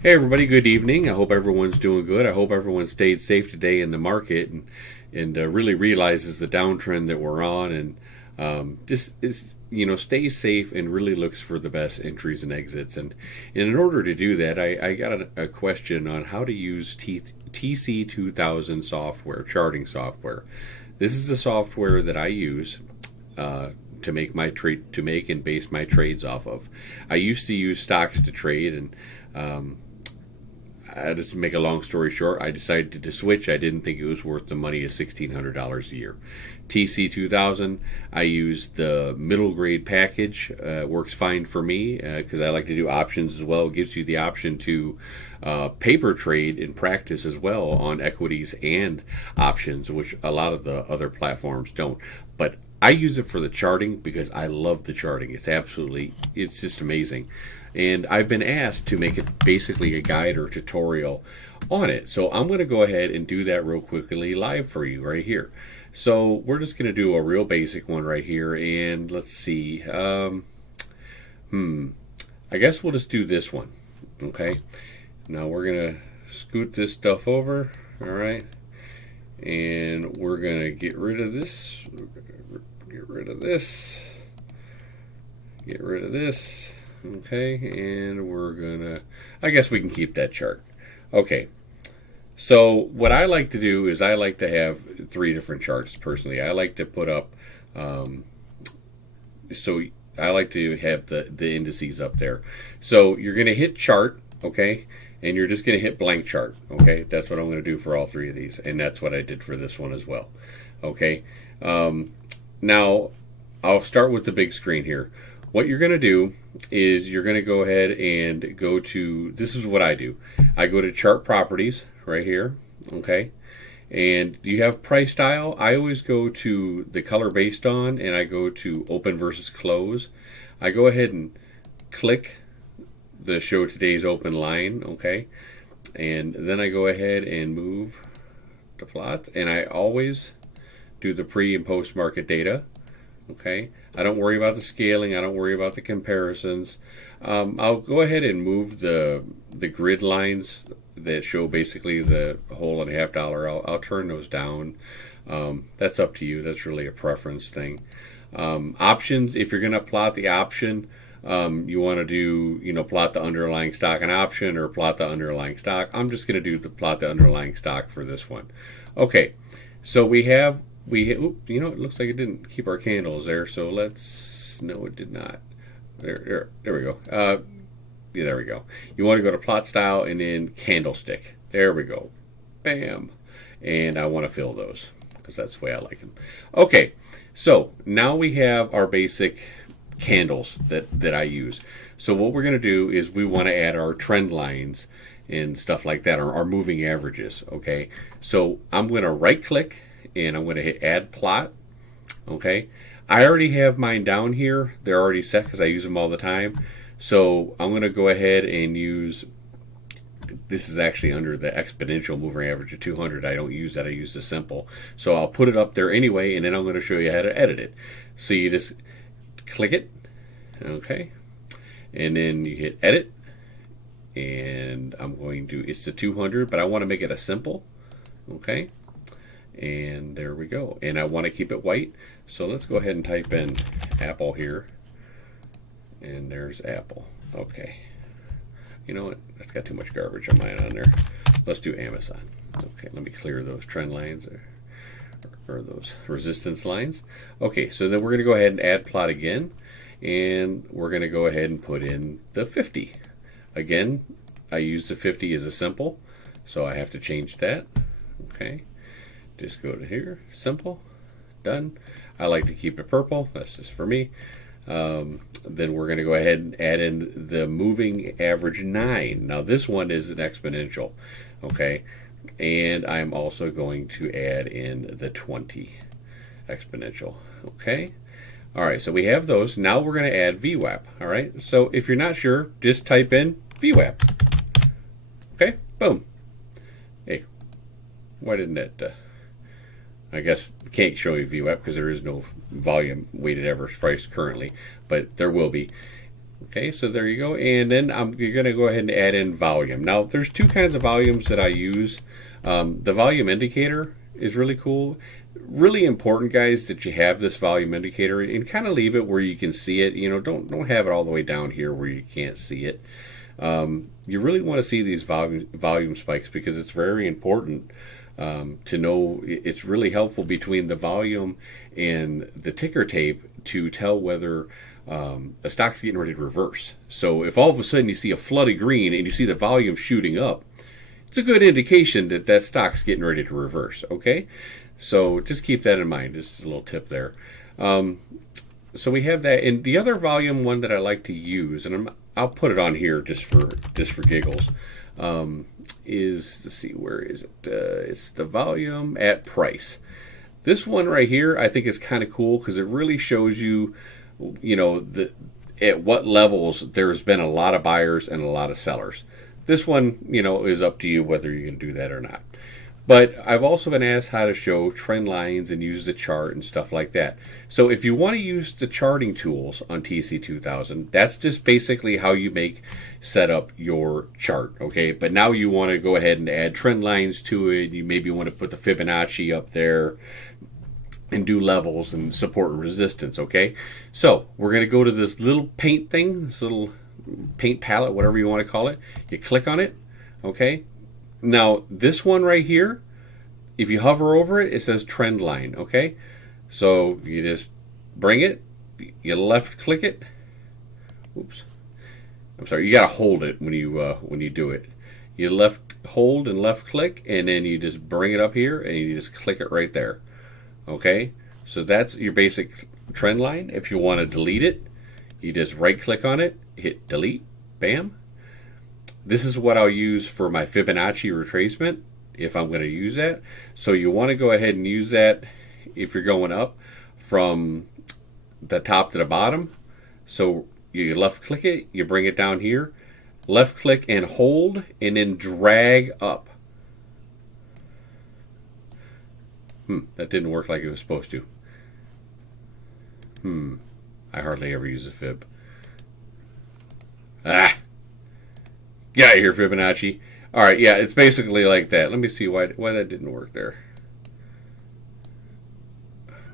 Hey everybody, good evening. I hope everyone's doing good. I hope everyone stayed safe today in the market and really realizes the downtrend that we're on and just is stays safe and really looks for the best entries and exits. And in order to do that, I got a question on how to use TC2000 software, charting software. This is the software that I use to make and base my trades off of. I used to use stocks to trade, and just to make a long story short, I decided to switch. I didn't think it was worth the money of $1,600 a year. TC2000, I use the middle grade package. Works fine for me because I like to do options as well. It gives you the option to paper trade in practice as well on equities and options, which a lot of the other platforms don't. But I use it for the charting because I love the charting. It's just amazing. And I've been asked to make it basically a guide or tutorial on it. So I'm going to go ahead and do that real quickly live for you right here. So we're just going to do a real basic one right here. And let's see. I guess we'll just do this one. Okay. Now we're going to scoot this stuff over. All right. And we're going to get rid of this. Get rid of this. Get rid of this. Okay, and we're gonna, I guess we can keep that chart. Okay, so what I like to do is I like to have three different charts personally. I like to put up, so I like to have the indices up there. So you're gonna hit chart, okay, and you're just gonna hit blank chart, okay. That's what I'm gonna do for all three of these, and that's what I did for this one as well. Okay, now I'll start with the big screen here. What you're going to do is you're going to go ahead and go to, this is what I do. I go to chart properties right here, okay? And do you have price style? I always go to the color based on, and I go to open versus close. I go ahead and click the show today's open line, okay? And then I go ahead and move the plot, and I always do the pre and post market data. Okay, I don't worry about the scaling. I don't worry about the comparisons. I'll go ahead and move the grid lines that show basically the whole and a half dollar. I'll turn those down. That's up to you. That's really a preference thing. Options, if you're going to plot the option, you want to do, plot the underlying stock and option or plot the underlying stock. I'm just going to do the plot the underlying stock for this one. Okay, so we have. It looks like it didn't keep our candles there, so no, it did not. There we go. Yeah, there we go. You want to go to plot style and then candlestick. There we go. Bam. And I want to fill those because that's the way I like them. Okay, so now we have our basic candles that I use. So what we're going to do is we want to add our trend lines and stuff like that, or our moving averages, okay? So I'm going to right click and I'm going to hit add plot. Okay, I already have mine down here. They're already set because I use them all the time. So I'm going to go ahead and use, this is actually under the exponential moving average of 200. I don't use that. I use the simple. So I'll put it up there anyway, and then I'm going to show you how to edit it. So you just click it, okay, and then you hit edit, and I'm going to, it's the 200, but I want to make it a simple, okay. And there we go. And I want to keep it white. So let's go ahead and type in Apple here. And there's Apple. Okay. You know what? That's got too much garbage on mine on there. Let's do Amazon. Okay, let me clear those trend lines or those resistance lines. Okay, so then we're going to go ahead and add plot again. And we're going to go ahead and put in the 50. Again, I use the 50 as a simple. So I have to change that. Okay. Just go to here, simple, done. I like to keep it purple. That's just for me. Then we're going to go ahead and add in the moving average 9. Now this one is an exponential, okay? And I'm also going to add in the 20 exponential, okay? All right, so we have those. Now we're going to add VWAP, all right? So if you're not sure, just type in VWAP. Okay, boom. Hey, why didn't that... I guess can't show you VWAP because there is no volume weighted average price currently, but there will be. Okay, so there you go. And then you're going to go ahead and add in volume. Now, there's two kinds of volumes that I use. The volume indicator is really cool. Really important, guys, that you have this volume indicator and kind of leave it where you can see it. You know, don't have it all the way down here where you can't see it. You really want to see these volume spikes because it's very important to know. It's really helpful between the volume and the ticker tape to tell whether a stock's getting ready to reverse. So if all of a sudden you see a flood of green and you see the volume shooting up, it's a good indication that that stock's getting ready to reverse. Okay, so just keep that in mind. Just a little tip there. So we have that, and the other volume one that I like to use, and I'll put it on here just for giggles. Is, let's see, where is it? It's the volume at price. This one right here, I think is kind of cool because it really shows you, you know, at what levels there's been a lot of buyers and a lot of sellers. This one, you know, is up to you whether you can do that or not. But I've also been asked how to show trend lines and use the chart and stuff like that. So if you want to use the charting tools on TC2000, that's just basically how you set up your chart, okay? But now you want to go ahead and add trend lines to it. You maybe want to put the Fibonacci up there and do levels and support and resistance, okay? So we're going to go to this little paint thing, this little paint palette, whatever you want to call it. You click on it, okay? Now, this one right here, if you hover over it, it says trend line, okay? So you just bring it, you left click it. Oops. I'm sorry, you got to hold it when you do it. You left hold and left click, and then you just bring it up here, and you just click it right there, okay? So that's your basic trend line. If you want to delete it, you just right click on it, hit delete, bam. This is what I'll use for my Fibonacci retracement if I'm going to use that. So you want to go ahead and use that if you're going up from the top to the bottom. So you left click it, you bring it down here, left click and hold, and then drag up. That didn't work like it was supposed to. I hardly ever use a fib. Get out of here, Fibonacci. All right, yeah, it's basically like that. Let me see why that didn't work there.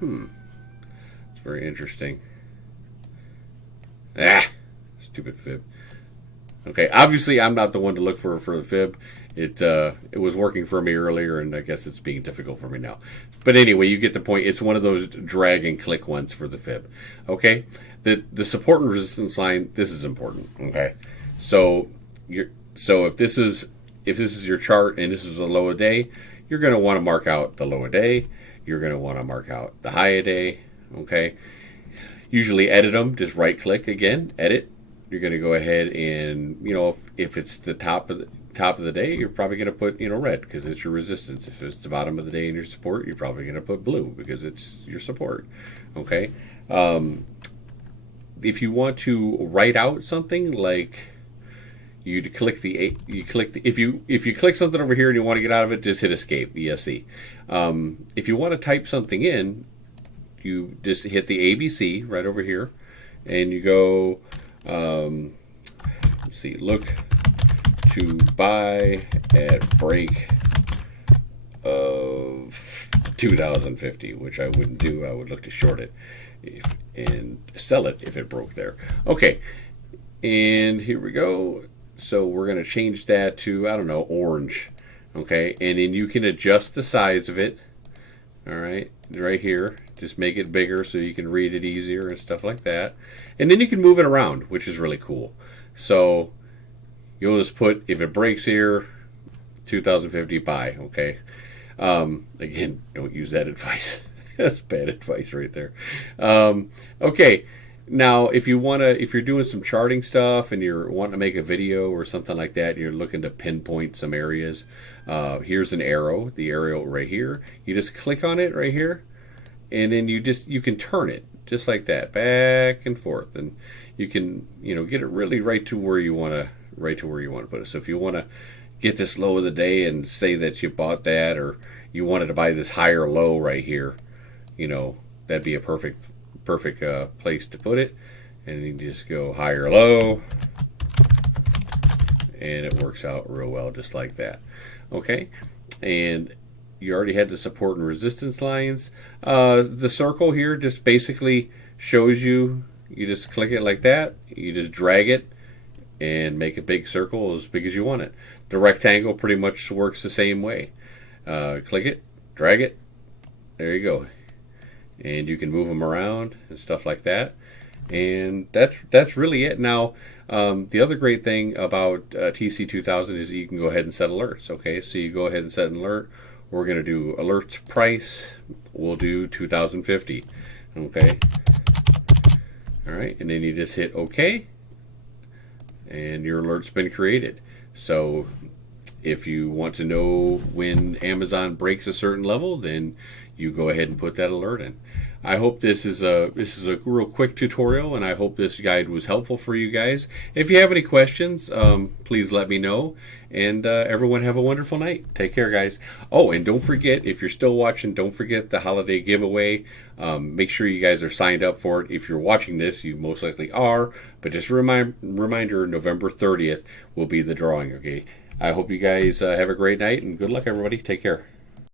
It's very interesting. Stupid fib. Okay, obviously I'm not the one to look for the fib. It was working for me earlier, and I guess it's being difficult for me now. But anyway, you get the point. It's one of those drag and click ones for the fib. Okay, the support and resistance line. This is important. Okay, so if this is your chart and this is a low a day, you're going to want to mark out the low a day. You're going to want to mark out the high a day. Okay, usually edit them. Just right click again, edit. You're going to go ahead and, you know, if it's the top of the day, you're probably going to put, you know, red because it's your resistance. If it's the bottom of the day and your support, you're probably going to put blue because it's your support. Okay. If you want to write out something, like if you click something over here and you want to get out of it, just hit escape, ESC. If you want to type something in, you just hit the ABC right over here, and you go. Let's see, look to buy at break of 2050, which I wouldn't do. I would look to short it and sell it if it broke there. Okay, and here we go. So we're going to change that to, I don't know, orange. Okay, and then you can adjust the size of it. All right, right here. Just make it bigger so you can read it easier and stuff like that. And then you can move it around, which is really cool. So you'll just put, if it breaks here, 2050 buy, okay? Again, don't use that advice. That's bad advice right there. Okay, now if you're doing some charting stuff and you're wanting to make a video or something like that, and you're looking to pinpoint some areas, here's an arrow, the arrow right here. You just click on it right here, and then you can turn it just like that, back and forth, and you can, you know, get it really right to where you want to put it. So if you want to get this low of the day and say that you bought that, or you wanted to buy this higher low right here, you know, that'd be a perfect place to put it. and you just go high or low, and it works out real well just like that. Okay, and you already had the support and resistance lines. The circle here just basically shows you, you just click it like that, you just drag it and make a big circle as big as you want it. The rectangle pretty much works the same way. Click it, drag it, there you go. And you can move them around and stuff like that. And that's really it. Now, the other great thing about TC2000 is you can go ahead and set alerts. Okay, so you go ahead and set an alert. We're going to do alerts price. We'll do 2050. Okay. All right, and then you just hit OK, and your alert's been created. So if you want to know when Amazon breaks a certain level, then you go ahead and put that alert in. I hope this is a real quick tutorial, and I hope this guide was helpful for you guys. If you have any questions, please let me know. And everyone have a wonderful night. Take care, guys. Oh, and don't forget, if you're still watching, don't forget the holiday giveaway. Make sure you guys are signed up for it. If you're watching this, you most likely are. But just a reminder, November 30th will be the drawing, okay? I hope you guys have a great night, and good luck, everybody. Take care.